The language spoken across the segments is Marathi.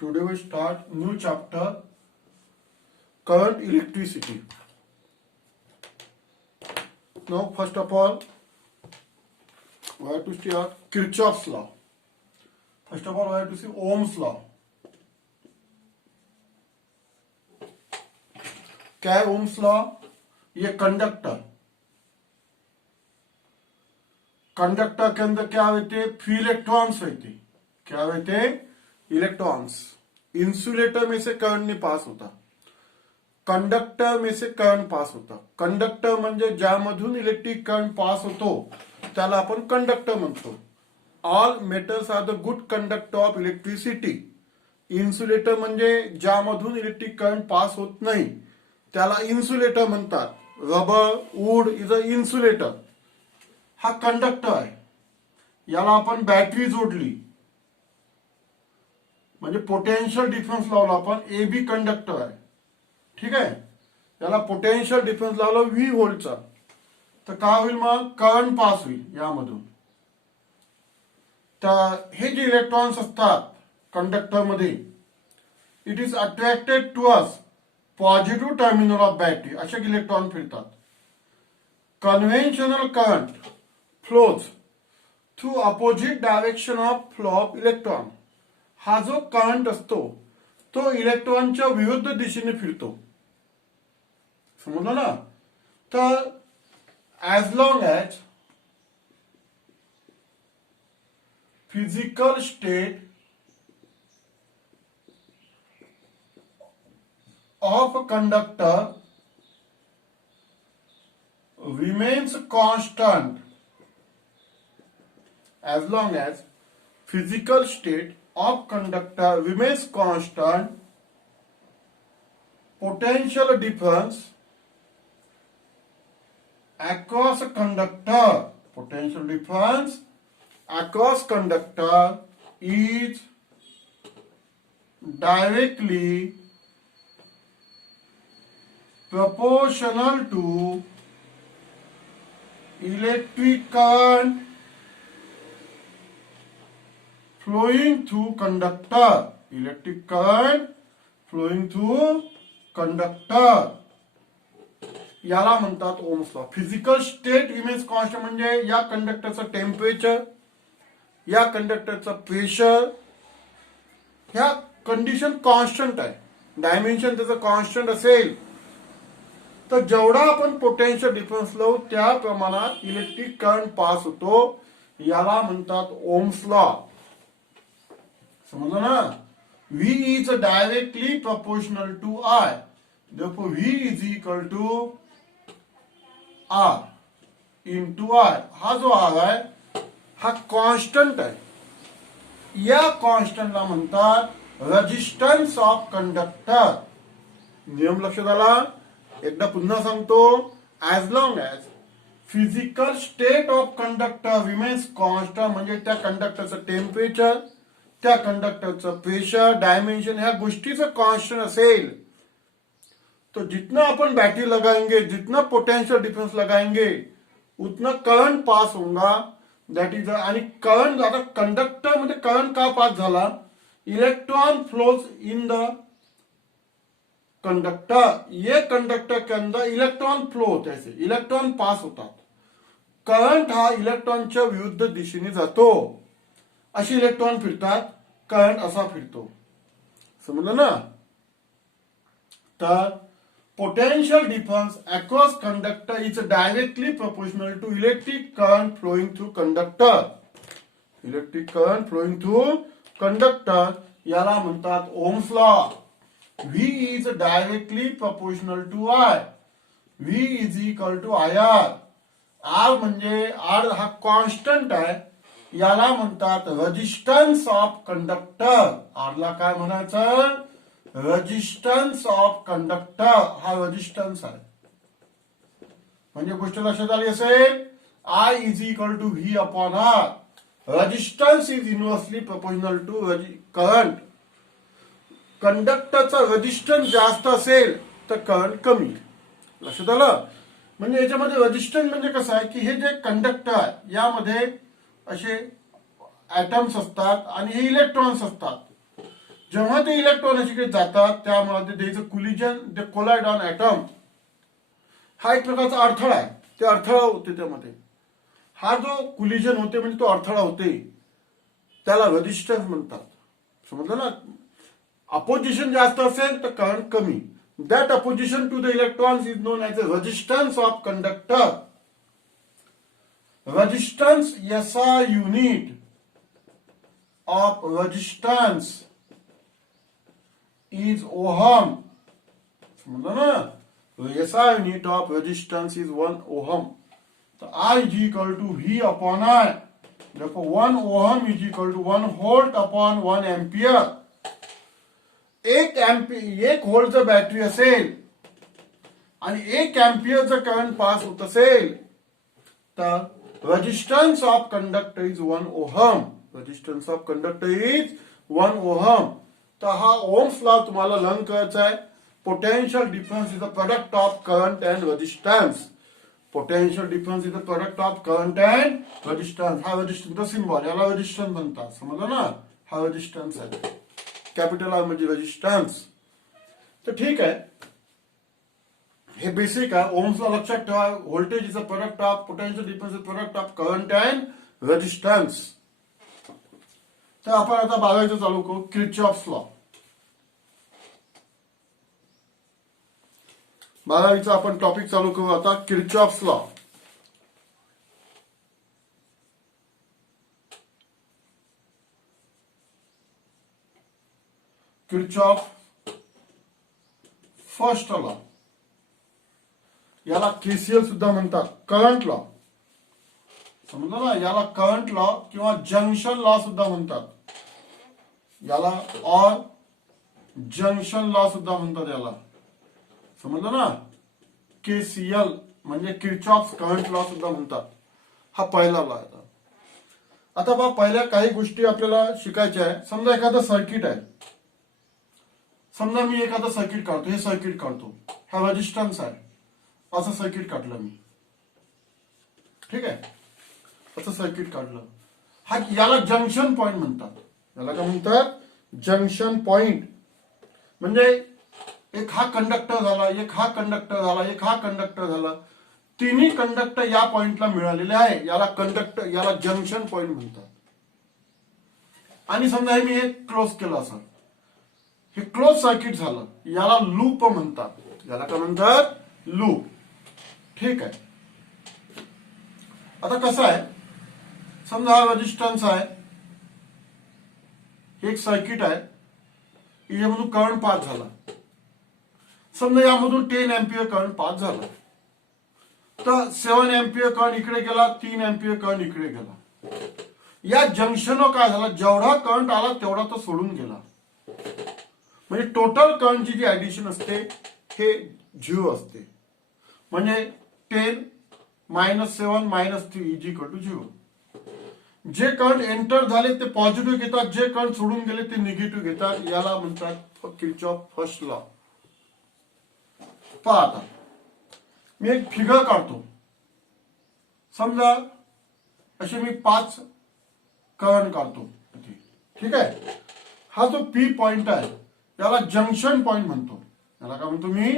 Today we start new chapter, current electricity. Now first of all, we have to see Kirchhoff's law. First of all, we have to see Ohm's law. क्या है ओम्स लॉ? ये कंडक्टर के अंदर क्या होते? फ्री इलेक्ट्रॉन्स होते. क्या होते? इलेक्ट्रॉन्स. इंसुलेटर में से करंट नहीं पास होता, कंडक्टर में से करंट पास होता. कंडक्टर म्हणजे ज्यामधून इलेक्ट्रिक करंट पास होतो त्याला आपण कंडक्टर म्हणतो. All metals are the good conductor of electricity. Insulator म्हणजे ज्यामधून इलेक्ट्रिक करंट पास होत नाही त्याला इन्सुलेटर म्हणतात. Rubber, wood is a insulator. हा कंडक्टर आहे. याला आपण बॅटरी जोडली म्हणजे पोटेन्शियल डिफरन्स लावला आपण. ए बी कंडक्टर आहे, ठीक आहे. याला पोटेन्शियल डिफरन्स लावला व्ही व्होल्टचा तर काय होईल? मग करंट पास होईल यामधून. तर हे जे इलेक्ट्रॉन्स असतात कंडक्टर मध्ये, it is attracted to us positive terminal of battery. असे इलेक्ट्रॉन फिरतात. Conventional current flows through opposite direction of flow of electron. हा जो करंट असतो तो इलेक्ट्रॉनच्या विरुद्ध दिशेने फिरतो. समजलं ना? तर as long as physical state of a conductor remains constant, as long as physical state of conductor remains constant, potential difference across a conductor, potential difference across conductor is directly proportional to electric current flowing through conductor. Electric current flowing through conductor. याला म्हणतात Ohm's law. Physical state remains constant म्हणजे या कंडक्टरचं टेम्परेचर, या कंडक्टरचं प्रेशर, ह्या कंडिशन कॉन्स्टंट आहे. डायमेन्शन त्याचं कॉन्स्टंट असेल तर जेवढा आपण पोटेन्शियल डिफरन्स लावू त्या प्रमाणात इलेक्ट्रिक करंट पास होतो. याला म्हणतात ओम्स लॉ. समजलं ना? V is directly proportional to I. therefore V is equal to R into I. हा जो R आहे हा कॉन्स्टंट आहे. या कॉन्स्टंटला म्हणतात रेजिस्टन्स ऑफ कंडक्टर. नियम लक्षात आला? एकदा पुन्हा सांगतो. As long as physical state of conductor remains constant म्हणजे त्या कंडक्टरचं टेम्परेचर, त्या कंडक्टरचं प्रेशर, डायमेन्शन ह्या गोष्टीचं कॉन्स्टंट असेल तो जितना अपन बैटरी लगाएंगे, जितना पोटेंशियल डिफरेंस लगाएंगे उतना करंट पास होगा. That is. आणि करंट आता कंडक्टर मध्ये करंट का पास झाला? Electron flows in the conductor. ये कंडक्टर के अंदर इलेक्ट्रॉन फ्लो होते, ऐसे इलेक्ट्रॉन पास होतात. करंट हा इलेक्ट्रॉनच्या विरुद्ध दिशेने जातो. असे इलेक्ट्रॉन फिरतात, करंट असा फिरतो. समजलं ना? तर potential difference across conductor is directly proportional to electric current flowing through conductor. Electric current flowing through conductor याला म्हणतात Ohm's law. V is directly proportional to I. V is equal to IR. R म्हणजे R हा कॉन्स्टंट आहे. याला म्हणतात रेजिस्टन्स ऑफ कंडक्टर. R ला काय म्हणायचं? Resistance of conductor. हा रेजिस्टन्स आहे. म्हणजे गोष्ट लक्षात आली असेल. I is equal to V upon R. Resistance is inversely proportional to current. कंडक्टरचा रेजिस्टन्स जास्त असेल तर करंट कमी. लक्षात आलं? म्हणजे याच्यामध्ये रेजिस्टन्स म्हणजे कसं आहे की हे जे कंडक्टर आहे यामध्ये असे ऍटम्स असतात आणि हे इलेक्ट्रॉन्स असतात. जेव्हा ते इलेक्ट्रॉन अशीकडे जातात त्यामुळे ते is a collision, they collide on atom. हा एक प्रकारचा अडथळा आहे, ते अडथळा होते त्यामध्ये. हा जो कोलिजन होते म्हणजे तो अडथळा होते त्याला रेजिस्टन्स म्हणतात. समजलं ना. अपोजिशन जास्त असेल तर करंट कमी. That opposition to the electrons is known as a resistance of conductor. Resistance SI unit of resistance is ohm. समजलं ना. SI unit of resistance is 1 ohm. So I is equal to V upon I. Therefore 1 ohm is equal to 1 volt upon 1 ampere. एक व्होल्टचं बॅटरी असेल आणि 1 अँपिअरचं करंट पास होत असेल तर resistance of conductor is 1 ohm. Resistance of conductor is 1 ohm. तर हा ओम्स लॉ तुम्हाला लर्न करायचा आहे. Potential difference is the product of current and resistance. Potential difference is the product of current and resistance. हा रेजिस्टन्सचा सिम्बॉल, याला रेजिस्टन्स म्हणतात. समजलं ना. हा रेजिस्टन्स आहे, कॅपिटल आर म्हणजे रेजिस्टन्स. तर ठीक आहे, हे बेसिक आहे. ओम्सला लक्षात ठेवा. Voltage is a product of, potential difference is product of current and resistance. तर आपण आता 12वीचं चालू करू, किर्चॉफ्स लॉ. 12वीचा आपण टॉपिक चालू करू आता, Kirchhoff's law. Kirchhoff first law, याला KCL सुद्धा म्हणतात, करंट लॉ. समजलं ना. याला करंट लॉ किंवा जंक्शन लॉ सुद्धा म्हणतात. याला ऑर जंक्शन लॉ सुद्धा म्हणतात याला. समजलं ना. KCL म्हणजे किर्चॉफ करंट लॉ सुद्धा म्हणतात. हा पहिला लॉ आहे. आता बा पहिल्या काही गोष्टी आपल्याला शिकायच्या आहे. समजा एखादं सर्किट आहे. समजा मी एखादं सर्किट काढतो, हे सर्किट काढतो, हा रेजिस्टन्स आहे, असं सर्किट काढलं मी. ठीक आहे, असं सर्किट काढलं. हा याला जंक्शन पॉइंट म्हणतात. याला काय म्हणतात? Junction point. म्हणजे एक हा कंडक्टर झाला, एक हा कंडक्टर झाला, एक हा कंडक्टर झाला. तिन्ही कंडक्टर या पॉइंटला मिळालेले आहे. याला कंडक्टर, याला जंक्शन पॉइंट म्हणतात. आणि समजा हे मी हे क्लोज केलं असं, हे क्लोज सर्किट झालं, याला लूप म्हणतात. याला काय म्हणतात? लूप. ठीक आहे. आता कसं आहे, समजा हा रेजिस्टन्स आहे, एक सर्किट आहे, यामधून करंट पास झाला. समजा यामधून 10 अँपिअर करंट पास झाला, तर 7 अँपिअर करंट इकडे गेला, 3 अँपिअर करंट इकडे गेला. या जंक्शनवर काय झालं, जेवढा करंट आला तेवढा तो सोडून गेला. म्हणजे टोटल करंटची जी ऍडिशन असते हे 0 असते. म्हणजे 10 - 7 - 3 इज इक्वल टू 0. जे करंट एंटर झाले ते पॉझिटिव्ह घेतात, जे करंट सोडून गेले ते निगेटिव्ह घेतात. याला म्हणतात किर्चॉफ फर्स्ट लॉ. पहा आता मी एक फिगर काढतो. समजा असे मी 5 करंट काढतो. ठीक आहे. हा जो P पॉइंट आहे याला जंक्शन पॉइंट म्हणतो. याला काय म्हणतो मी?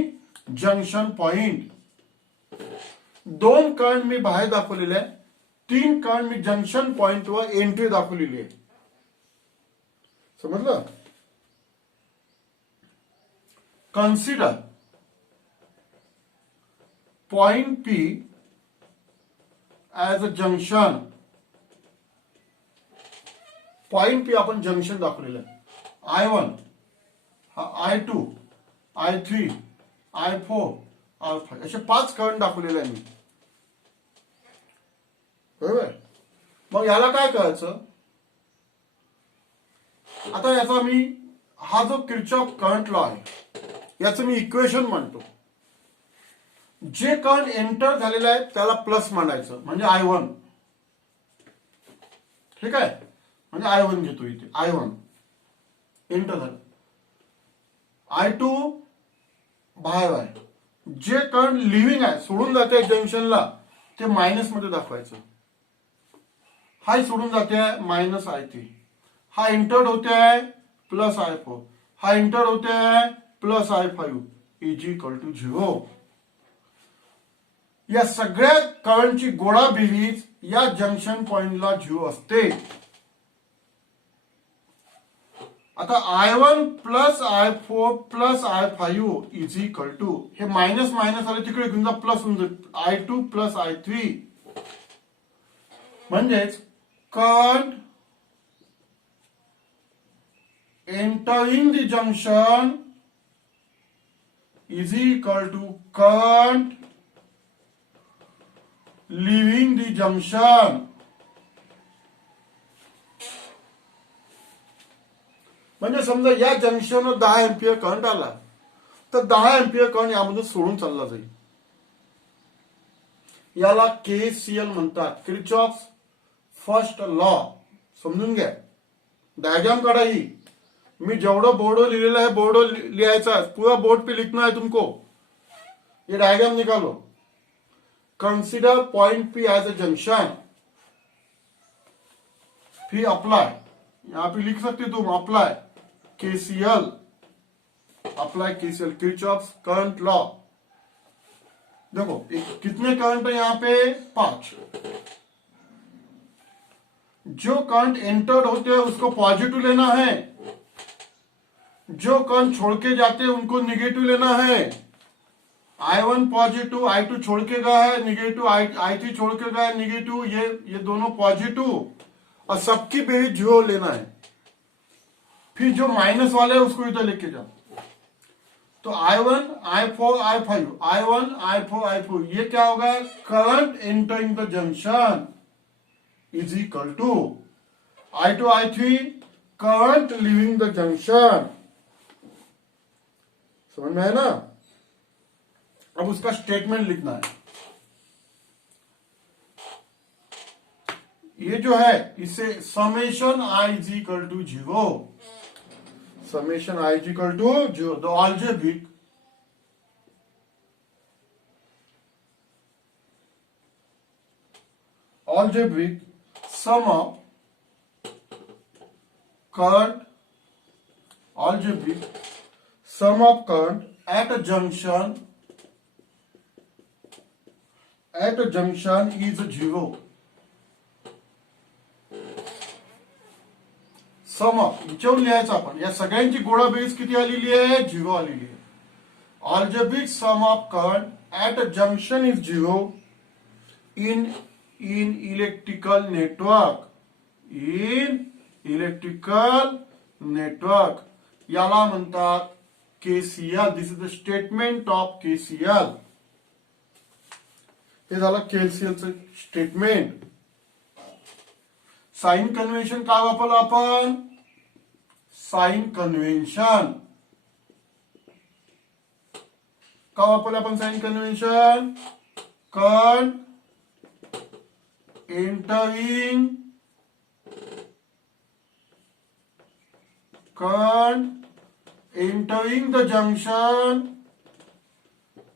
Junction point. 2 करंट मी बाहेर दाखवलेले आहे, 3 करंट मी जंक्शन पॉइंट वर एंट्री दाखवलेली आहे. समजलं? Consider point P as a junction. Point P आपण जंक्शन दाखवलेलं आहे. I1, I2, I3, I4, I5 असे 5 करंट दाखवलेले आहे मी. बरोबर. मग याला काय करायचं, आता याचा मी हा जो किर्चॉफ करंट लॉ आहे याचं मी इक्वेशन मांडतो. जे करंट एंटर झालेलं आहे त्याला प्लस मांडायचं, म्हणजे I1. ठीक आहे. म्हणजे I1 घेतो इथे. I1 एंटर झालं. I2 बाहेर आहे. जे करंट लिव्हिंग आहे, सोडून जाते जंक्शनला, ते मायनस मध्ये दाखवायचं. हा सोडून जाते -I3. हा एंटर्ड होते आहे प्लस I4 हा एंटर होते है plus I5 is equal to 0. या सगळ्या करंटची गोळा बेरीज या जंक्शन पॉइंटला 0 असते. आता I1 plus I4 plus I5 is equal to हे मायनस मायनस आले तिकडे घेऊन जा प्लस होऊन जाईल I2 प्लस I3 म्हणजेच current entering the junction is equal to current leaving the junction. म्हणजे समजा या जंक्शनवर 10 एम्पियर करंट आला तर 10 एम्पियर करंट यामधून सोडून चालला जाईल. याला KCL म्हणतात, किर्चॉफ्स फर्स्ट लॉ. समजून घ्या. डायग्राम काढा ही. मी जेवढं बोर्डवर लिहिलेलं आहे बोर्डवर लिहायचा है, पूरा बोर्ड पे लिखना है तुमको. ये डायग्राम निकालो. Consider point P as a junction, फिर अप्लाई. यहां पे लिख सकते तुम apply KCL, apply KCL Kirchhoff's current law. देखो कितने करंट है यहां पे 5. जो करंट एंटर होते हैं उसको पॉजिटिव लेना है, जो करंट छोड़ के जाते हैं उनको निगेटिव लेना है. I1 पॉजिटिव, I2 छोड़ के गया है निगेटिव, I3 छोड़ के गया है निगेटिव, ये दोनों पॉजिटिव और सबकी बेरीज 0 लेना है. फिर जो माइनस वाले है उसको इधर लेके जाओ. तो I1 I4 I5 I1 I4 I4 ये क्या होगा current entering the junction is equal to I2 I3 current leaving the junction. समझ में है ना. अब उसका स्टेटमेंट लिखना है. ये जो है इसे summation I is equal to 0, summation I is equal to 0. The algebraic sum of current at a junction is 0. Sum of विचारून लिहायचं आपण. या सगळ्यांची गोळा बेरीज किती आलेली आहे 0 आलेली आहे. algebraic sum of current at a junction is 0 in electrical network. याला म्हणतात KCL. This is the statement of KCL. हे झालं KCLचं स्टेटमेंट. साइन कन्व्हेन्शन काय वापरलं आपण साइन कन्व्हेन्शन. का वापरलं आपण sign convention. Current entering the junction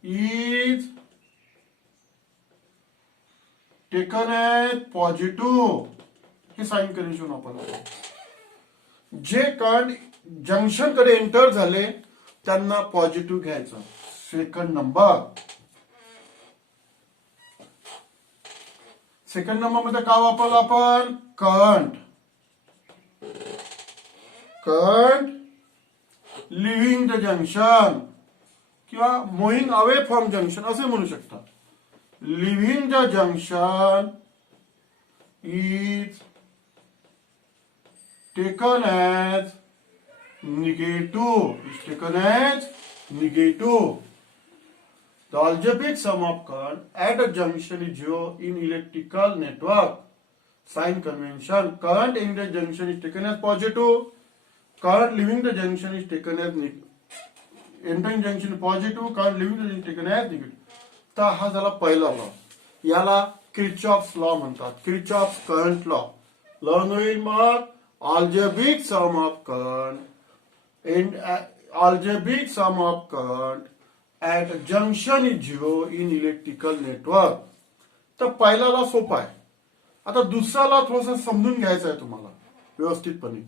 is taken as positive. हे साइन कन्व्हेन्शन वापरलं. जे करंट जंक्शन कडे एंटर झाले त्यांना पॉझिटिव्ह घ्यायचं. सेकंड नंबर मध्ये काय वापरलं आपण करंट लिव्हिंग द जंक्शन किंवा मूव्हिंग अवे फ्रॉम जंक्शन असे म्हणू शकता. Living the junction is taken as negative. The algebraic sum of current at a junction is 0 in electrical network. Sign convention. Current in the junction is taken as positive. Current leaving the junction is taken as negative. Entering junction is positive. Current leaving the junction is taken as negative. तर हा झाला पहिला लॉ. याला किर्चॉफ्स लॉ म्हणतात. Kirchhoff's current law. लर्न होईल मग. Algebraic sum of current at a junction is 0 in electrical network. तर पहिला लॉ सोपा आहे. आता दुसरा लॉ थोडासा समजून घ्यायचा आहे तुम्हाला व्यवस्थितपणे.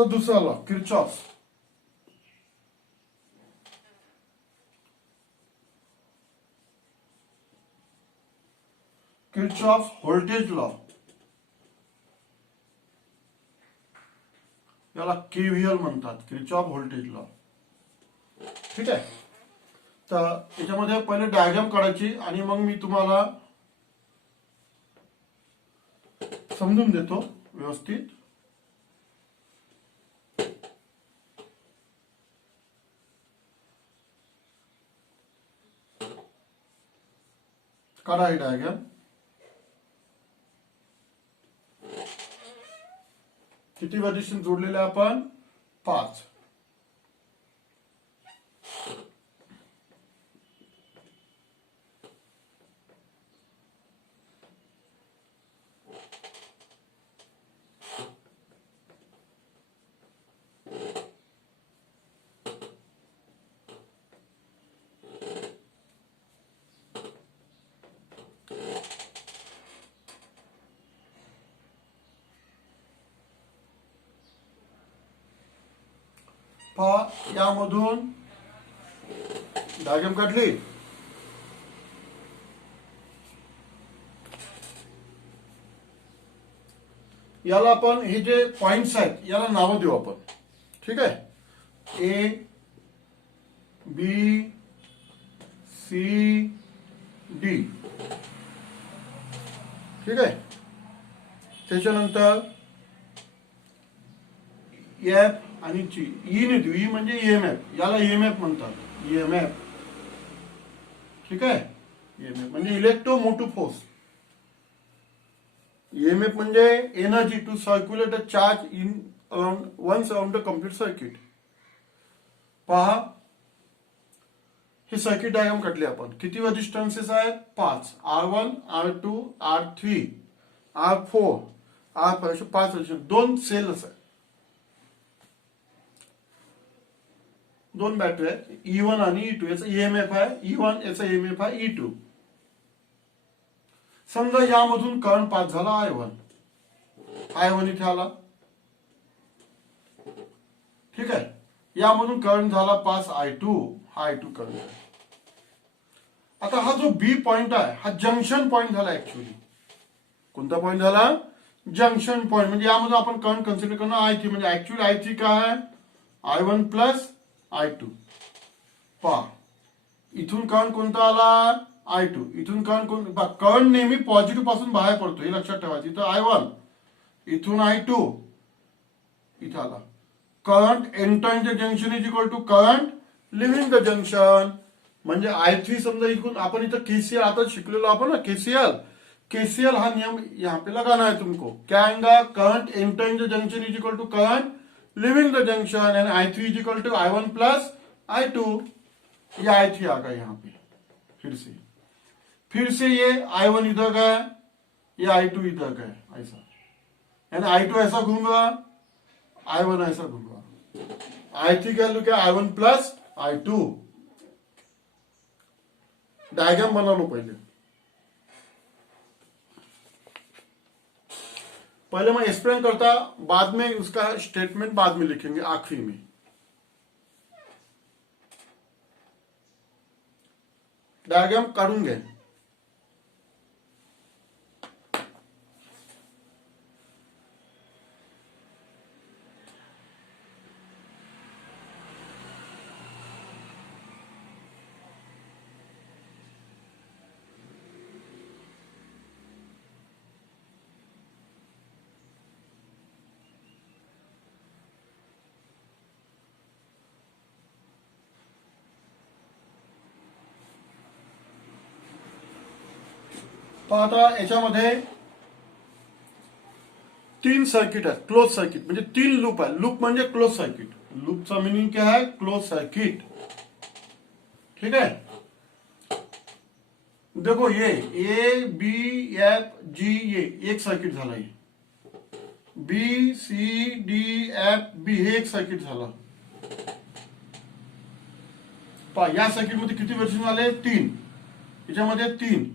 आता दुसरा law Kirchhoff. Kirchhoff voltage law, याला केव्हीएल म्हणतात, किरचॉफ व्होल्टेज लॉ. ठीक आहे. तर याच्यामध्ये पहिले डायग्राम काढायची आणि मग मी तुम्हाला समजून देतो व्यवस्थित. काढा ही डायग्राम. किती रेझिस्टन्स जोडलेले आपण? 5. पहा, यामधून डायग्राम काढली. याला आपण हे जे पॉइंट्स आहेत याला नाव देऊ आपण. ठीक आहे. ए, बी, सी, डी. ठीक आहे. त्याच्यानंतर एफ आणि ची ई ने देऊ. ई म्हणजे ईएमएफ, याला ईएमएफ म्हणतात, ईएमएफ. ठीक आहे. ईएमएफ म्हणजे इलेक्ट्रोमोटिव्ह फोर्स. ईएमएफ म्हणजे energy to circulate a charge in once around the complete circuit. पहा, हे सर्किट डायग्राम काढले आपण. किती रेजिस्टन्सेस आहेत? 5. R1, R2, R3, R4, R5. 5 resistance. 2 cells आहेत, 2 बॅटरी आहेत, E1 आणि E2. याचा ईएमएफ आहे E1, याचा ईएमएफ आहे E2. समजा यामधून करंट पास झाला I1 इथे आला. ठीक आहे. यामधून करंट झाला पास I2, हा I2 करंट आहे. आता हा जो बी पॉइंट आहे हा जंक्शन पॉइंट झाला ऍक्च्युअली. कोणता पॉइंट झाला? Junction point. म्हणजे यामध्ये आपण करंट कन्सिडर करणार I3. म्हणजे ऍक्च्युअली I3 काय आहे? I1 plus I2. पहा, इथून करंट कोणता आला? I2. इथून करंट नेहमी पॉझिटिव्ह पासून बाहेर पडतो, हे लक्षात ठेवायचं. इथं I1, इथून I2, इथं आला. Current entering the junction is equal to current leaving the junction. म्हणजे I3 समजा इथून आपण इथं केसीएल आता शिकलेलो आपण ना, केसीएल हा नियम यहाँ पे लगाना है तुमको. क्या आएगा? Current entering the junction is equal to current leaving the junction and I3 is equal to I1 plus I2. ये I3 आ गया यहाँ पे. फिर से ये I1 इधर गया, ये I2 इधर गया, ऐसा. एंड I2 ऐसा घूमगा, I1 ऐसा घूमगा. I3 का वैल्यू क्या? I1 plus I2. डायग्राम बना लो पहले मैं एक्सप्लेन करता, बाद में उसका स्टेटमेंट बाद में लिखेंगे आखिरी में. डायग्राम काढून घ्या. आता याच्यामध्ये 3 सर्किट आहेत. क्लोज सर्किट म्हणजे 3 लूप आहे. लूप म्हणजे क्लोज सर्किट. लूपचा मीनिंग क्या है? Close circuit. ठीक है. देखो ये ए बी एफ जी, ये एक सर्किट झाला. बी सी डी एफ बी हे एक सर्किट झाला. पहा, या सर्किट मध्ये किती वर्षन आले? 3. याच्यामध्ये 3.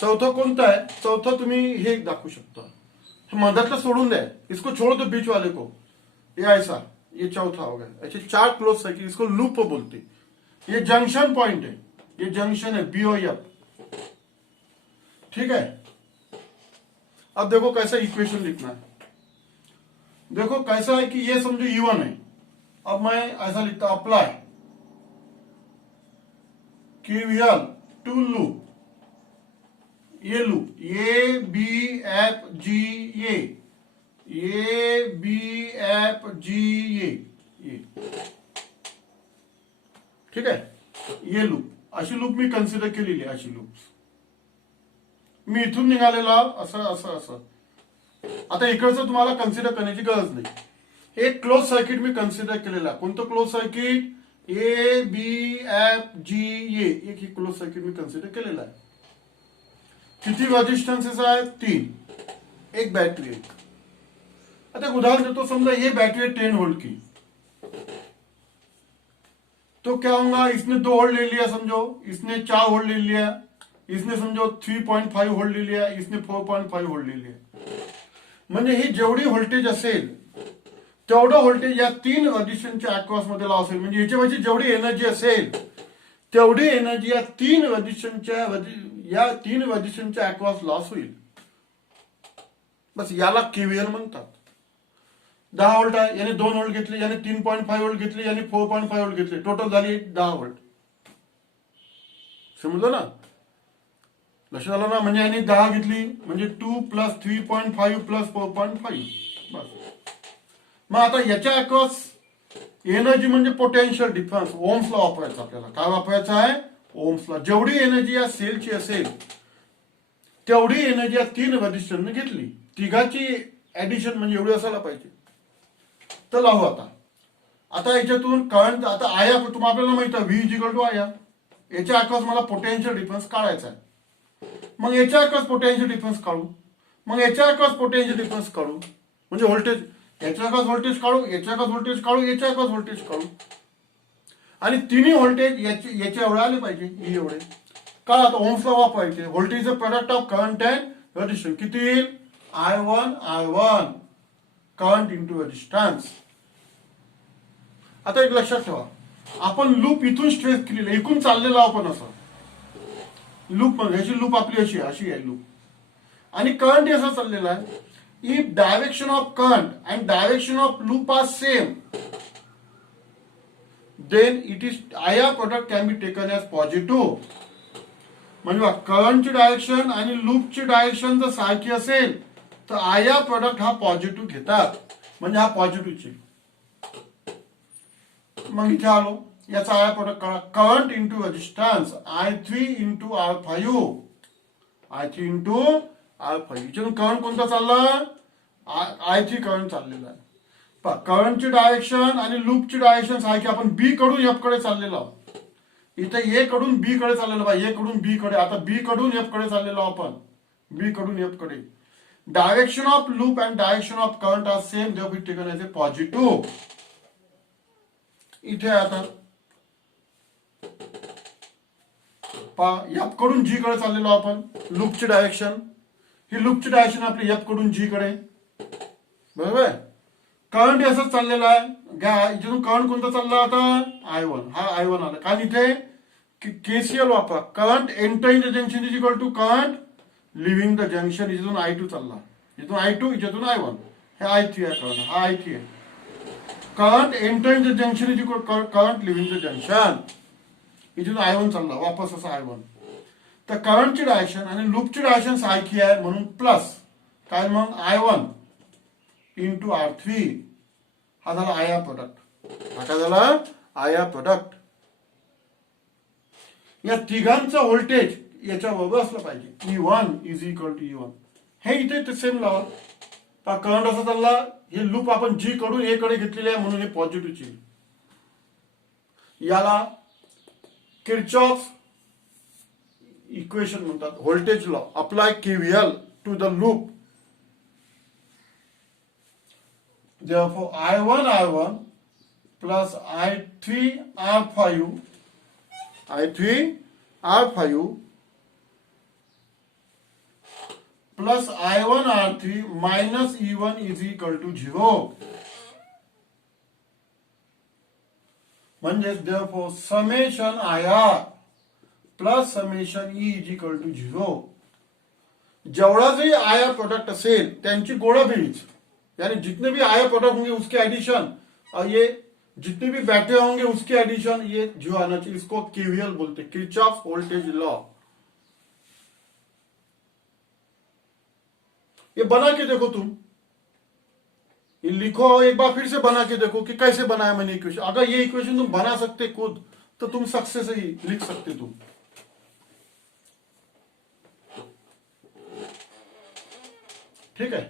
चौथा कोणता आहे? चौथा तुम्ही हे दाखवू शकता. मधातला सोडून द्या, इसको छोड़ दो बीच वाले को. ये ऐसा, ये चौथा हो गया। ऐसे 4 क्लोज सर्किट, इसको लूप बोलते। ये जंक्शन पॉइंट है, ये जंक्शन है BOF, ठीक है। अब देखो कैसा इक्वेशन लिखना है। देखो कैसा है कि ये समझो E1 है। अब मैं ऐसा लिखता, अप्लाई KVL टू लूप, ये लूप ABFG, ये ठीक आहे। ये लूप, अशी लूप मी कन्सिडर केलेली, अशी लूप मी इथून निघालेला असं असं असं। आता इकडचं तुम्हाला कन्सिडर करण्याची गरज नाही। एक क्लोज सर्किट मी कन्सिडर केलेला, कोणतं क्लोज सर्किट? ABFG, एक ही क्लोज सर्किट मी कन्सिडर केलेला आहे। किती रेजिस्टन्सेस आहेत? 3, एक बैटरी आहे। आता उदाहरण देतो, समजा ये बैटरी है 10 वोल्ट की, तो क्या होगा, इसने 2 वोल्ट ले लिया समझो, इसने 4 वोल्ट ले लिया, इसने समझो 3.5 वोल्ट ले लिया, इसने 4.5 वोल्ट ले लिया। म्हणजे ही जेवढी व्होल्टेज असेल तेवढं व्होल्टेज या 3 रेजिस्टन्सच्या अक्रॉस मध्ये लॉस होईल। म्हणजे याच्यावरची जेवढी एनर्जी असेल तेवढी एनर्जी या 3 रेजिस्टन्सच्या अक्रॉस लॉस होईल। बस याला केव्हीएल म्हणतात। 10 वोल्ट आहे, याने 2 वोल्ट घेतले, याने 3.5 वोल्ट घेतले, याने 4.5 वोल्ट घेतले, टोटल झाली 10 वोल्ट। समजलं ना? लक्षात आलं ना? म्हणजे याने 10 घेतली म्हणजे 2 प्लस 3.5 प्लस 4.5, बस। मग आता याच्या अक्रॉस एनर्जी म्हणजे पोटेन्शियल डिफरन्स, ओम्सला वापरायचा आपल्याला। काय वापरायचं आहे? ओम्सला। जेवढी एनर्जी या सेलची असेल तेवढी एनर्जी या 3 रेजिस्टरने घेतली। तिघाची ऍडिशन म्हणजे एवढी असायला पाहिजे। तर लावू आता याच्यातून करंट, आता आया तुम्हाला आपल्याला माहिती आहे V आया, याच्या अक्रॉस मला पोटेन्शियल डिफरन्स काढायचा आहे। मग याच्या अक्रॉस पोटेन्शियल डिफरन्स काढू, मग याच्या अक्रॉस पोटेन्शियल डिफरन्स काढू, म्हणजे व्होल्टेज याच्या अक्रॉस व्होल्टेज काढू, याच्या अक्रॉस व्होल्टेज काढू, याच्या अक्रॉस व्होल्टेज काढू, आणि तिन्ही व्होल्टेज याच्या एवढे आले पाहिजे, ई एवढे। का? आता ओम्सला वापरायचे। Voltage is a product of current and resistance. किती येईल? I1 current into resistance. आता एक लक्षात ठेवा, आपण लूप इथून स्ट्रेस केलेलं, इथून चाललेलो आपण असं लूप, म्हणजे ह्याची लूप आपली अशी आहे लूप, आणि करंट असं चाललेला आहे। If direction of current and direction of loop are same, then it is IR product can be taken as positive. म्हणजे करंटची डायरेक्शन आणि लूपची डायरेक्शन जर सारखी असेल तर आया प्रोडक्ट हा पॉझिटिव्ह घेतात, म्हणजे हा पॉझिटिव्हची। मग इथे आलो, याचा आया प्रोडक्ट काढा, current into resistance I3 into R5, I3 into R5। इथून करंट कोणता चालला? I3 करंट चाललेला आहे। करंटची डायरेक्शन आणि लूपची डायरेक्शन सारखी, आपण B कडून F कडे चाललेलो आहोत। इथे A कडून B कडे चाललेलो बा, A कडून B कडे, आता B कडून F कडे चाललेलो आपण, B कडून F कडे। Direction of loop and direction of current are same, therefore taken as a positive. इथे आता F कडून G कडे चाललेलो आपण, लूपची डायरेक्शन, ही लूपची डायरेक्शन आपली F कडून G कडे, बरोबर। करंट असंच चाललेला आहे। इथून करंट कोणता चालला आता? I1, हा I1 आला, कारण इथे KCL वापरा। Current entering the junction is equal to current leaving the junction. इथून I2 चालला, इथून I2, इथून I1, हे I3 आहे करंट, हा I3 आहे। Current entering the junction is equal current leaving the junction, इथून I1 चालला, वापस असं I1। तर करंटची डायरेक्शन आणि लूपची डायरेक्शन सारखी आहे, म्हणून प्लस काय, मग I1 इंटू R3, हा झाला आया प्रोडक्ट। हा काय झाला? आया प्रोडक्ट। या तिघांचं व्होल्टेज याच्या बरोबर असलं पाहिजे, E1 is equal to E1। हे इथे सेम लावा, करंट असा चालला, हे लूप आपण G कडून A कडे घेतलेले आहे, म्हणून हे पॉझिटिव्हची। याला किर्चॉफ इक्वेशन म्हणतात, voltage law. Apply KVL to the loop, therefore I1 plus I3 R5 plus I1 R3 minus E1 is equal to 0। म्हणजेच therefore summation IR plus summation E is equal to 0. जेवढा भी आया प्रोडक्ट असेल त्यांची गोळाबेरीज, यानी जितने भी आया प्रोडक्ट होंगे उसके एडिशन, और ये जितने भी बैठे होंगे उसके एडिशन, ये जो आना चाहिए. इसको केवीएल बोलते हैं, किरचॉफ वोल्टेज लॉ. ये बना के देखो तुम, ये लिखो एक बार फिर से बना के देखो कि कैसे बनाया मैंने इक्वेशन. अगर ये इक्वेशन तुम बना सकते खुद तो तुम सक्सेस ही लिख सकते तुम. ठीक है.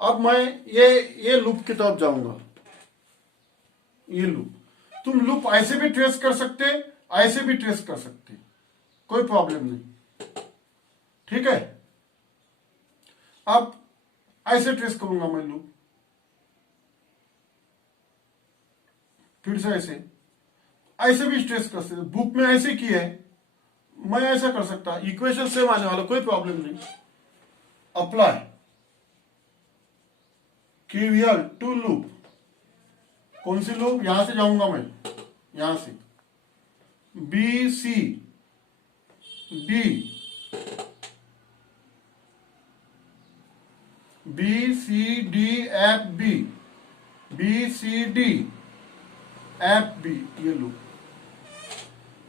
अब मैं ये लूप की तरफ जाऊंगा. ये लूप तुम लूप ऐसे भी ट्रेस कर सकते, ऐसे भी ट्रेस कर सकते, कोई प्रॉब्लम नहीं. ठीक है. अब ऐसे ट्रेस करूंगा मैं लूप, फिर से ऐसे भी ट्रेस कर सकते. बुक में ऐसे किया है, मैं ऐसा कर सकता. इक्वेशन सेम आने वाला, कोई प्रॉब्लम नहीं. Apply KVL to loop. कौन सी लूप? यहां से जाऊंगा मैं, यहां से B C D, B C D F B, B C D F B, ये लूप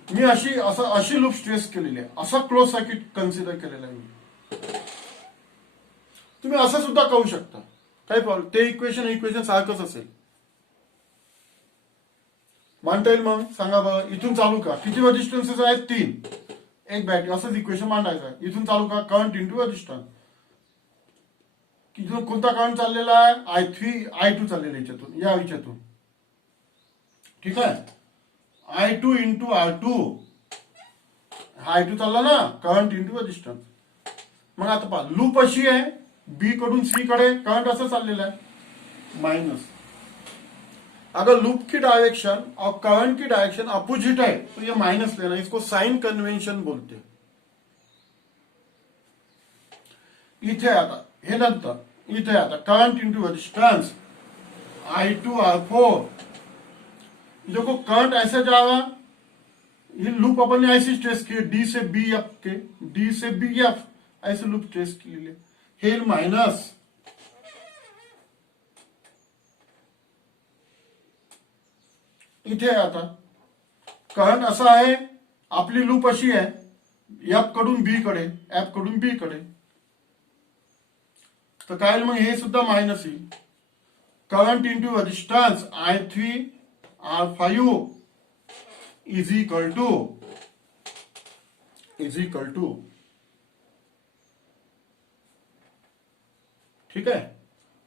मी अशी लूप स्ट्रेस केलेली आहे. असा क्लोज सर्किट कन्सिडर केलेला आहे मी. तुम्ही असं सुद्धा करू शकता, काही प्रॉब्लेम. ते इक्वेशन सारखंच असेल. मांडता येईल. मग सांगा बरं, इथून चालू का? किती रेजिस्टन्सेस आहेत? 3. एक बॅटरी. असंच इक्वेशन मांडायचं आहे. इथून चालू का? Current into resistance. इथून कोणता करंट चाललेला आहे? I3 I2 चाललेला याच्यातून, या याच्यातून. ठीक आहे. I2 इंटू R2, I2 चालला ना, करंट इंटू रेजिस्टन्स. मग आता पहा, लूप अशी आहे, बी कडून सी कडे करंट असं चाललेलं आहे, माइनस. अगर लूप की डायरेक्शन और करंट की डायरेक्शन अपोजिट है तो ये माइनस लेना. इसको साइन कन्व्हेन्शन बोलते. इथे आता हे नंतर, इथे आता current into resistance I2 R4. देखो करंट ऐसे जा रहा, ये लूप अपन ने ऐसी ट्रेस की, डी से बी एफ के, डी से बी एफ ऐसे लूप ट्रेस केलेले. हे माइनस. इथे आता करंट असा आहे, आपली लूप अशी आहे, एफ कडून बी कडे, एफ कडून बी कडे. तर काय मग हे सुद्धा मायनस येईल. Current into resistance I3 R5 is equal to, ठीक है,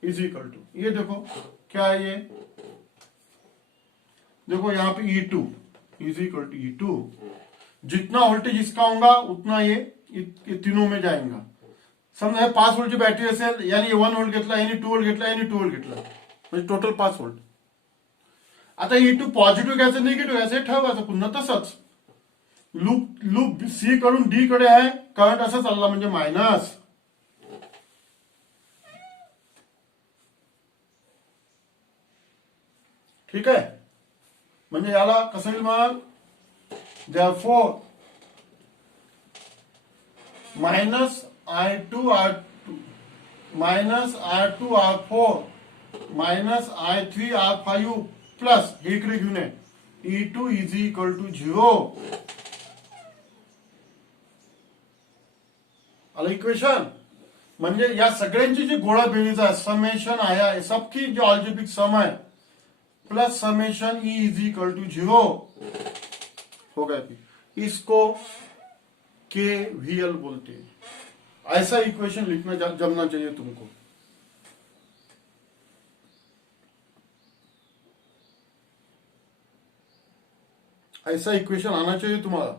इज इक्वल टू. ये देखो क्या है, ये देखो यहाँ पे E2 is equal to E2. जितना वोल्टेज इसका होगा उतना ये तीनों में जाएगा. समजा 5 वोल्टची बॅटरी असेल, यानी 1 वोल्ट घेतला, यानी 2 वोल्ट घेतला, यानी 2 वोल्ट घेतला, म्हणजे टोटल 5 वोल्ट. आता E2 पॉझिटिव्ह घ्यायचं, निगेटिव्ह घ्यायचं, हे ठरवायचं पुन्हा तसंच. लूप सी कडून डी कडे आहे, करंट असा चालला म्हणजे मायनस. ठीक आहे. म्हणजे याला कसं येईल मग, therefore minus I2 R2 minus R2 R4 minus I3 R5 plus हे इकडे घेऊन ये, E2 इज इक्वल टू 0. आलं इक्वेशन. म्हणजे या सगळ्यांची जी गोळा बेरीज आहे, समेशन आहे, सबकी जो अल्जेब्रिक सम है, plus summation E is equal to 0 हो गया. इसको KVL बोलते हैं. ऐसा इक्वेशन लिखना जमना चाहिए तुमको. ऐसा इक्वेशन आना चाहिए तुम्हारा.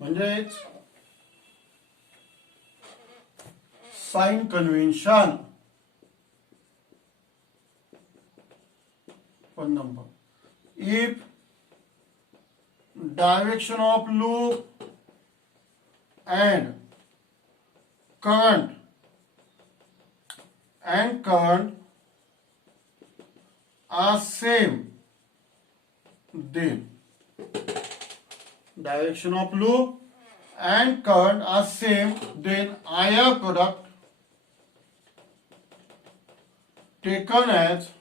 म्हणजेच sign convention. 1 number. If direction of loop and current are same, then direction of loop and current are same, then IR product taken as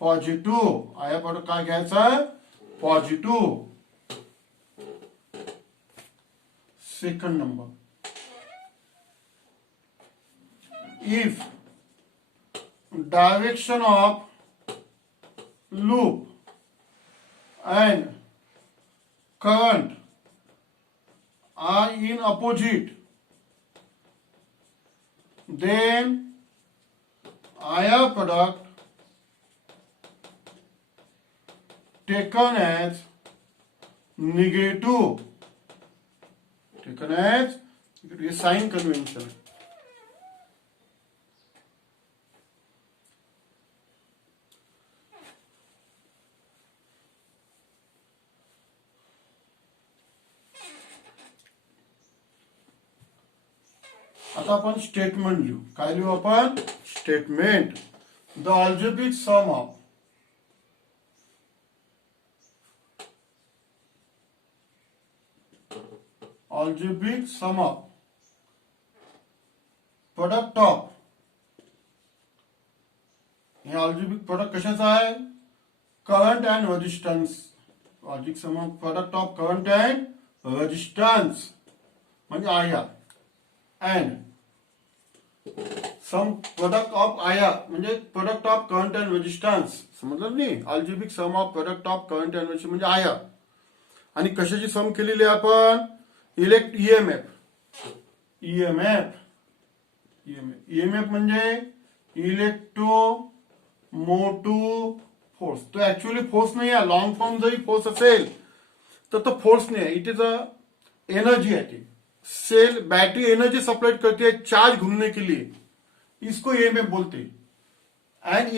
positive. आया प्रोडक्ट काय घ्यायचा आहे? Positive. 2nd number. If direction of loop and current are in opposite, then IR product taken as negative. Taken as sign convention. आता आपण स्टेटमेंट लिहू. काय लिहू आपण? Statement. The algebraic sum of algebraic sum of product of, हे algebraic product कशाचा आहे? Current and resistance. algebraic sum of product of current and resistance म्हणजे IR and some product of IR म्हणजे product of current and resistance. समजलं नाही? algebraic sum of product of current and resistance म्हणजे IR. आणि कशाची सम केलेली आहे आपण? EMF म्हणजे इलेक्ट्रो मोटिव्ह फोर्स. तो ऍक्च्युअली फोर्स नाही आहे. लॉंग फॉर्म जरी फोर्स असेल तर तो फोर्स नहीं है. इट इज अ एनर्जी है. सेल बैटरी एनर्जी सप्लाई करती है चार्ज घूमने के लिए. इसको EMF बोलते हैं. एंड